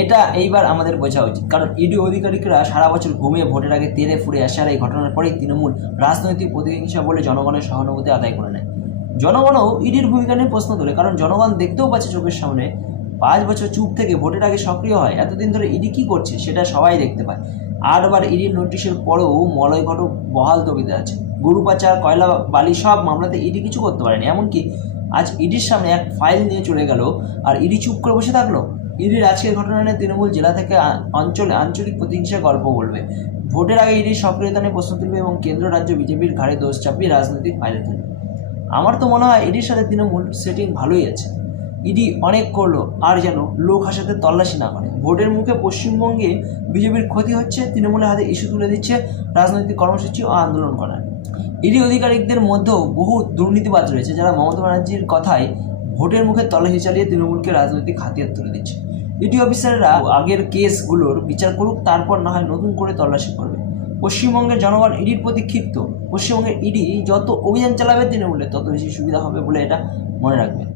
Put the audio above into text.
এটা এইবার আমাদের বোঝা উচিত, কারণ ইডি আধিকারিকরা সারা বছর ঘুমিয়ে ভোটের আগে তেড়ে ফুড়ে আসার এই ঘটনার পরেই তৃণমূল রাজনৈতিক প্রতিহিংসা বলে জনগণের সহানুভূতি আদায় করে নেয়। জনগণও ইডির ভূমিকা নিয়ে প্রশ্ন তোলে, কারণ জনগণ দেখতেও পাচ্ছে চোখের সামনে 5 বছর চুপ থেকে ভোটের আগে সক্রিয় হয়। এতদিন ধরে ইডি কী করছে সেটা সবাই দেখতে পায়। 8বার ইডির নোটিশের পরেও মলয় ঘটক বহাল তবিতে আছে। গরু পাচার, কয়লা, বালি সব মামলাতে ইডি কিছু করতে পারেনি। এমনকি আজ ইডির সামনে এক ফাইল নিয়ে চলে গেল আর ইডি চুপ করে বসে থাকলো। ইডির আজকের ঘটনা নিয়ে তৃণমূল জেলা থেকে আঞ্চলিক প্রতিহিংসার গল্প বলবে। ভোটের আগে ইডির সক্রিয়তা নিয়ে প্রশ্ন তুলবে এবং কেন্দ্র রাজ্য বিজেপির ঘাড়ে দোষ চাপিয়ে রাজনৈতিক ফায়দা তুলবে। আমার তো মনে হয় ইডির সাথে তৃণমূল সেটিং ভালোই আছে। ইডি অনেক করলো আর যেন লোক হাসাতে তল্লাশি না করে। ভোটের মুখে পশ্চিমবঙ্গে বিজেপির ক্ষতি হচ্ছে, তৃণমূলের হাতে ইস্যু তুলে দিচ্ছে রাজনৈতিক কর্মসূচি ও আন্দোলন করার। ইডি আধিকারিকদের মধ্যেও বহু দুর্নীতিবাজ রয়েছে, যারা মমতা ব্যানার্জির কথায় ভোটের মুখে তল্লাশি চালিয়ে তৃণমূলকে রাজনৈতিক হাতিয়ার তুলে দিচ্ছে। ইডি অফিসাররা আগের কেসগুলোর বিচার করুক, তারপর না হয় নতুন করে তল্লাশি করবে। পশ্চিমবঙ্গের জনগণ ইডির প্রতি ক্ষিপ্ত। পশ্চিমবঙ্গের ইডি যত অভিযান চালাবে তৃণমূলের তত বেশি সুবিধা হবে বলে এটা মনে রাখবেন।